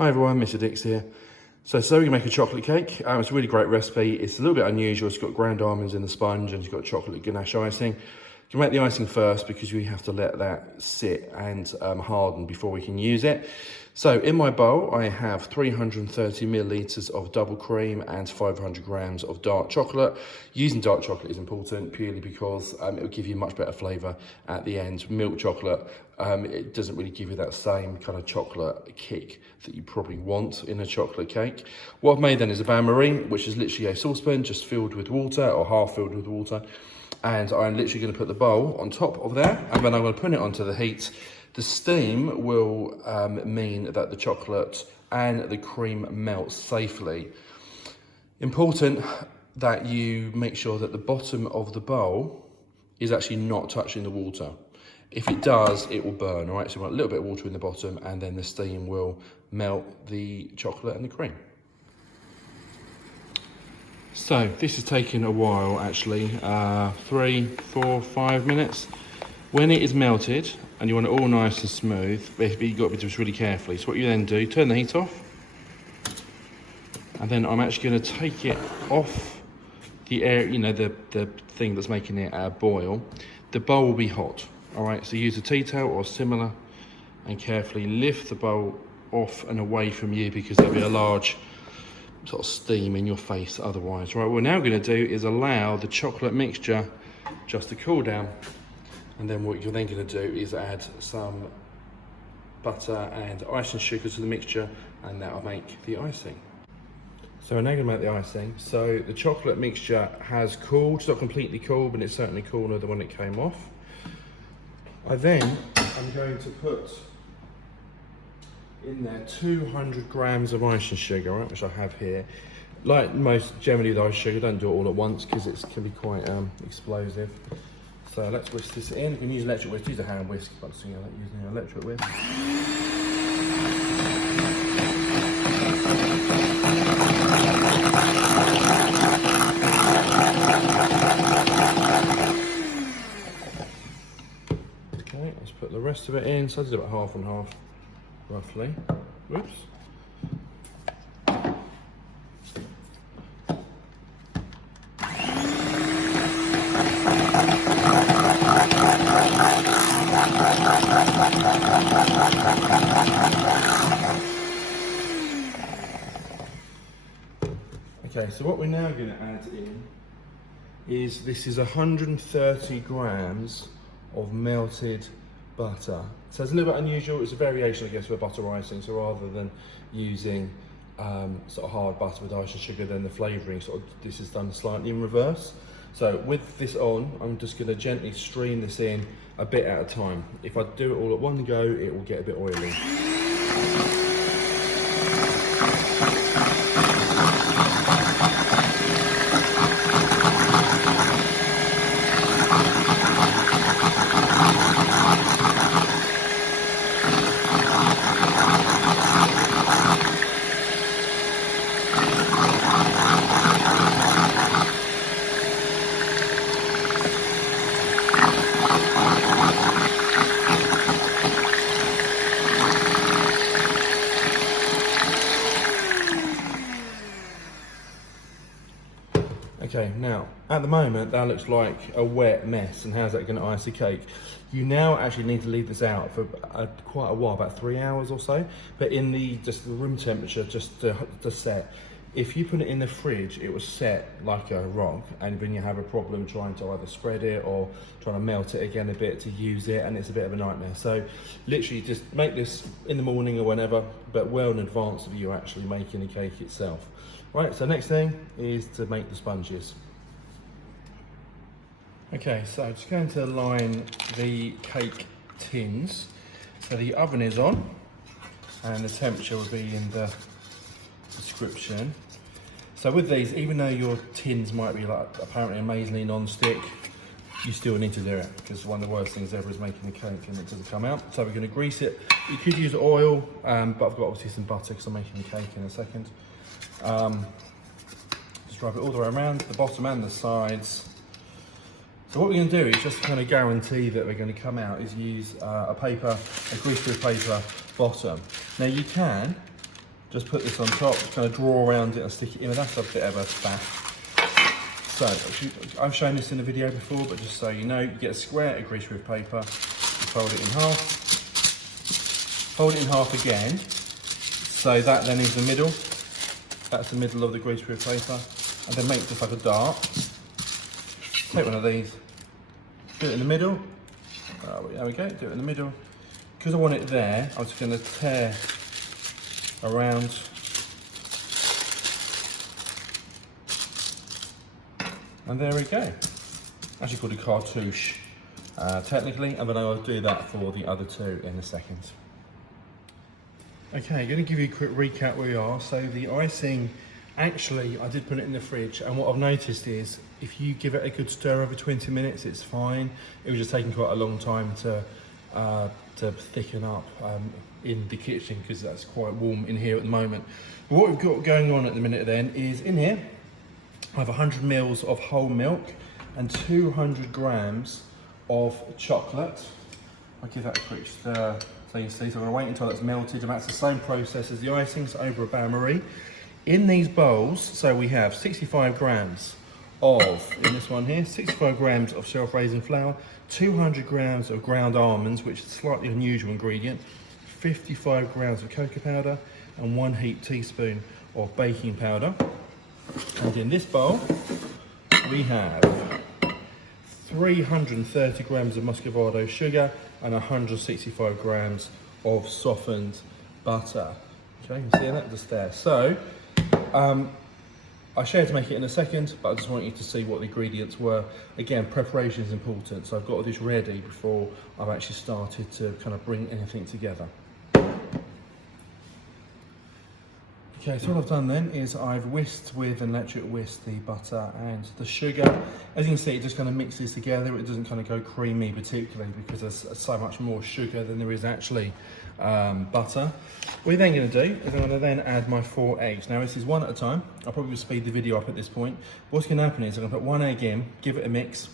Hi everyone, Mr. Dix here. So today we're going to make a chocolate cake. It's a really great recipe. It's a little bit unusual. It's got ground almonds in the sponge and it's got chocolate ganache icing. You can make the icing first because we have to let that sit and harden before we can use it. So in my bowl, I have 330 milliliters of double cream and 500 grams of dark chocolate. Using dark chocolate is important purely because it will give you much better flavor at the end. Milk chocolate, it doesn't really give you that same kind of chocolate kick that you probably want in a chocolate cake. What I've made then is a bain-marie, which is literally a saucepan just filled with water or half filled with water. And I'm literally going to put the bowl on top of there, and then I'm going to put it onto the heat. The steam will mean that the chocolate and the cream melts safely. Important that you make sure that the bottom of the bowl is actually not touching the water. If it does, it will burn, all right? So we want a little bit of water in the bottom, and then the steam will melt the chocolate and the cream. So this has taken a while actually, 3, 4, 5 minutes. When it is melted, and you want it all nice and smooth, but you've got to be just really carefully. So what you then do, turn the heat off, and then I'm actually going to take it off the air, you know, the thing that's making it boil. The bowl will be hot, all right? So use a tea towel or similar, and carefully lift the bowl off and away from you because there'll be a large sort of steam in your face otherwise. Right, what we're now going to do is allow the chocolate mixture just to cool down, and then what you're then going to do is add some butter and icing sugar to the mixture, and that'll make the icing. So we're now going to make the icing. So the chocolate mixture has cooled. It's not completely cool, but it's certainly cooler than when it came off. I then am going to put in there 200 grams of icing sugar, right, which I have here. Like most generally with icing sugar, don't do it all at once because it can be quite explosive. So let's whisk this in. You can use electric whisk, use a hand whisk, but I like using an electric whisk. Okay, let's put the rest of it in. So I did about half and half, roughly. Whoops. Okay, so what we're now going to add in is, this is 130 grams of melted butter. So it's a little bit unusual. It's a variation, I guess, of a butter icing. So rather than using sort of hard butter with icing sugar, then the flavouring this is done slightly in reverse. So with this on, I'm just going to gently stream this in a bit at a time. If I do it all at one go, it will get a bit oily. Okay, now, at the moment, that looks like a wet mess, and how's that going to ice a cake? You now actually need to leave this out for quite a while, about 3 hours or so, but in just the room temperature, just to set. If you put it in the fridge, it will set like a rock, and then you have a problem trying to either spread it or trying to melt it again a bit to use it, and it's a bit of a nightmare. So literally just make this in the morning or whenever, but well in advance of you actually making the cake itself. Right, so next thing is to make the sponges. Okay, so I'm just going to line the cake tins. So the oven is on, and the temperature will be in the description. So with these, even though your tins might be like apparently amazingly non-stick, you still need to do it, because one of the worst things ever is making a cake and it doesn't come out. So we're going to grease it. You could use oil, but I've got obviously some butter because I'm making a cake in a second. Just rub it all the way around, the bottom and the sides. So what we're going to do is just to kind of guarantee that we're going to come out is use a greaseproof paper bottom. Now you can Just put this on top, kind of draw around it and stick it in. That's a bit of a faff. So, I've shown this in a video before, but just so you know, you get a square of greaseproof paper, you fold it in half, fold it in half again, so that then is the middle. That's the middle of the greaseproof paper, and then make just like a dart. Take one of these, do it in the middle. There we go, do it in the middle. Because I want it there, I'm just going to tear around. And there we go. Actually called a cartouche, technically, and then I'll do that for the other two in a second. Okay, going to give you a quick recap where we are. So the icing, actually, I did put it in the fridge, and what I've noticed is if you give it a good stir over 20 minutes, it's fine. It was just taking quite a long time to thicken up in the kitchen because that's quite warm in here at the moment. But what we've got going on at the minute then is in here, I have 100 mils of whole milk and 200 grams of chocolate. I'll give that a quick stir. So you see, so I'm gonna wait until that's melted, and that's the same process as the icing, so over a bain-marie. In these bowls, so we have 65 grams of, in this one here, 65 grams of self-raising flour, 200 grams of ground almonds, which is a slightly unusual ingredient, 55 grams of cocoa powder, and 1 heaped teaspoon of baking powder. And in this bowl, we have 330 grams of muscovado sugar and 165 grams of softened butter. Okay, you can see that just there. So, I share to make it in a second, but I just want you to see what the ingredients were. Again, preparation is important, so I've got all this ready before I've actually started to kind of bring anything together. Okay, so what I've done then is I've whisked with an electric whisk the butter and the sugar. As you can see, it just kind of mixes together. It doesn't kind of go creamy particularly because there's so much more sugar than there is actually butter. What you're then going to do is I'm going to then add my 4 eggs. Now this is one at a time. I'll probably speed the video up at this point. What's going to happen is I'm going to put 1 egg in, give it a mix,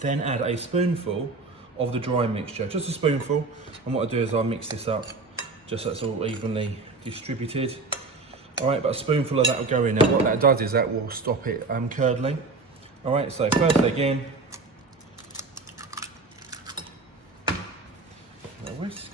then add a spoonful of the dry mixture, just a spoonful. And what I do is I'll mix this up just so it's all evenly distributed. All right, but a spoonful of that will go in. Now what that does is that will stop it curdling. All right, so first egg in. A whisk.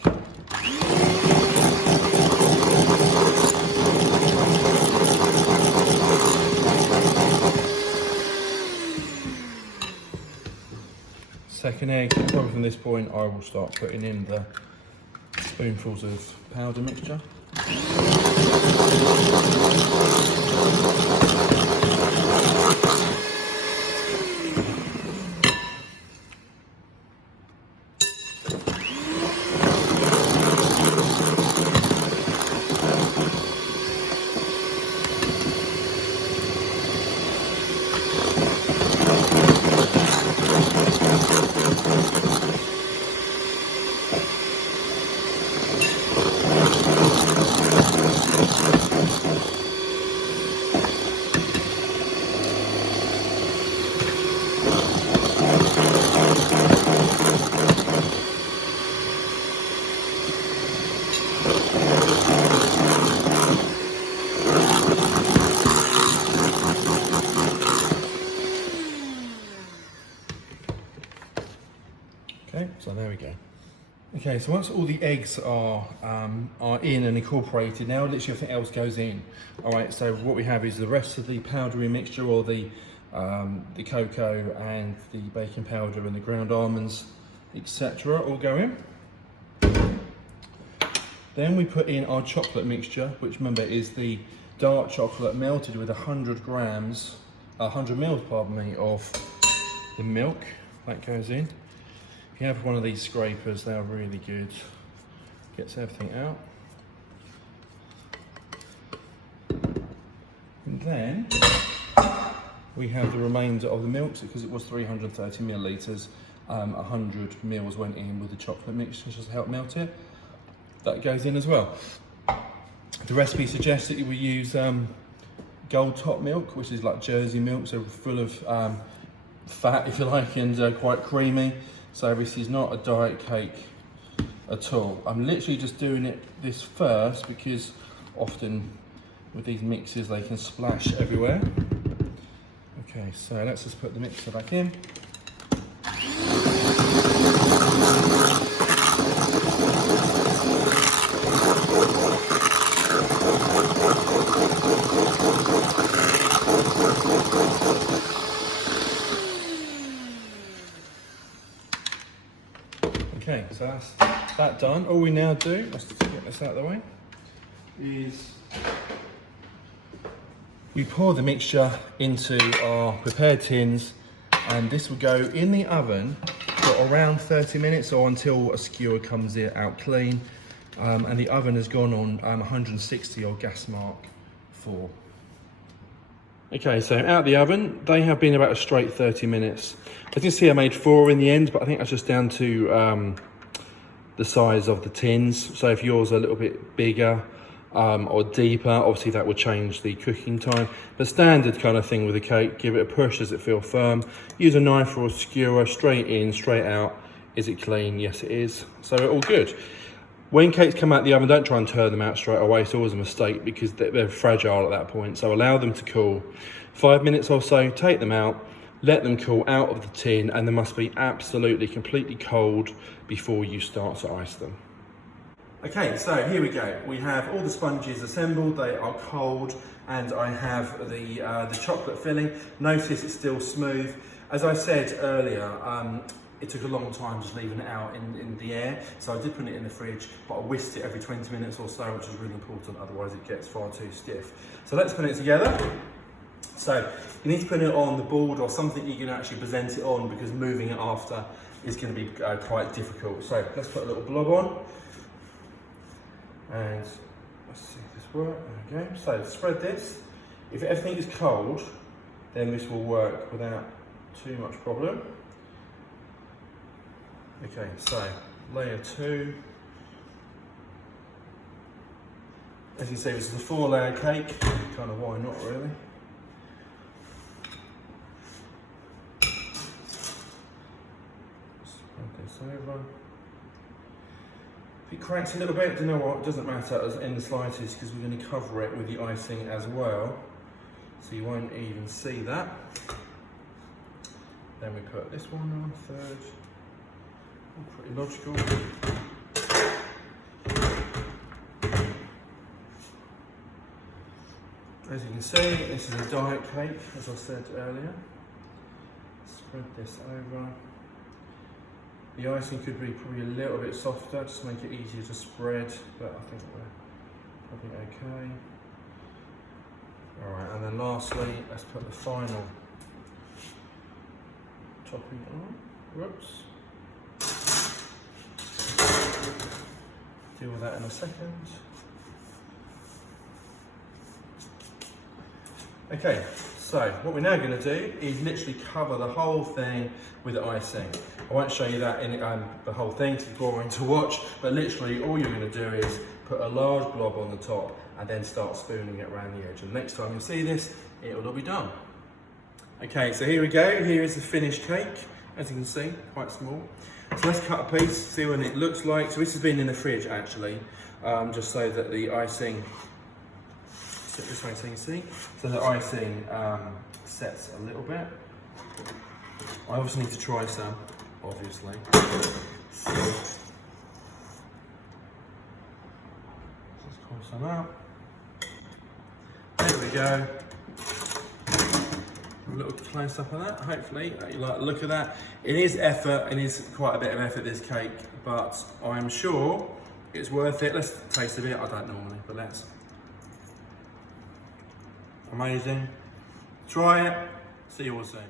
Second egg, probably from this point I will start putting in the spoonfuls of powder mixture. Okay, so there we go. Okay, so once all the eggs are in and incorporated, now literally everything else goes in. All right, so what we have is the rest of the powdery mixture, or the cocoa and the baking powder and the ground almonds, etc. all go in. Then we put in our chocolate mixture, which remember is the dark chocolate melted with 100 mils, pardon me, of the milk. That goes in. If you have one of these scrapers, they're really good. Gets everything out. And then we have the remainder of the milk, because it was 330 millilitres. 100 mils went in with the chocolate mixture just to help melt it. That goes in as well. The recipe suggests that you will use gold top milk, which is like Jersey milk, so full of fat, if you like, and quite creamy. So this is not a diet cake at all. I'm literally just doing this first because often with these mixes they can splash everywhere. Okay, so let's just put the mixer back in. Okay, so that's that done. All we now do, let's just get this out of the way, is we pour the mixture into our prepared tins, and this will go in the oven for around 30 minutes or until a skewer comes out clean. And the oven has gone on 160 or gas mark 4. Okay, so out of the oven, they have been about a straight 30 minutes. As you can see, I made 4 in the end, but I think that's just down to the size of the tins. So if yours are a little bit bigger or deeper, obviously that would change the cooking time. The standard kind of thing with a cake, give it a push, does it feel firm? Use a knife or a skewer, straight in, straight out. Is it clean? Yes, it is. So all good. When cakes come out the oven, don't try and turn them out straight away. It's always a mistake because they're fragile at that point. So allow them to cool. 5 minutes or so, take them out, let them cool out of the tin, and they must be absolutely, completely cold before you start to ice them. Okay, so here we go. We have all the sponges assembled, they are cold, and I have the chocolate filling. Notice it's still smooth. As I said earlier, it took a long time just leaving it out in the air, so I did put it in the fridge, but I whisked it every 20 minutes or so, which is really important, otherwise it gets far too stiff. So let's put it together. So you need to put it on the board or something you can actually present it on, because moving it after is going to be quite difficult. So let's put a little blob on, and let's see if this works. There we go. So spread this. If everything is cold, then this will work without too much problem. Okay, so layer 2. As you can see, this is a 4-layer cake. Kind of why not, really? Spread this over. If it cracks a little bit, do you know what? It doesn't matter in the slightest, because we're going to cover it with the icing as well, so you won't even see that. Then we put this one on, 3rd. Pretty logical. As you can see, this is a diet cake, as I said earlier. Spread this over. The icing could be probably a little bit softer, just to make it easier to spread, but I think we're probably okay. Alright, and then lastly, let's put the final topping on. Whoops. Deal with that in a second. Okay, so what we're now going to do is literally cover the whole thing with the icing. I won't show you that in the whole thing, it's boring to watch, but literally all you're going to do is put a large blob on the top and then start spooning it around the edge. And next time you see this, it will all be done. Okay, so here we go. Here is the finished cake. As you can see, quite small. So let's cut a piece, see what it looks like. So this has been in the fridge actually, just so that the icing, sit this way so you can see, so the icing sets a little bit. I obviously need to try some, obviously. So, let's pull some out. There we go. A little close up of that, hopefully you like the look of that. It is effort, it is quite a bit of effort, this cake, but I'm sure it's worth it. Let's taste a bit, I don't normally, but let's. Amazing. Try it, see you all soon.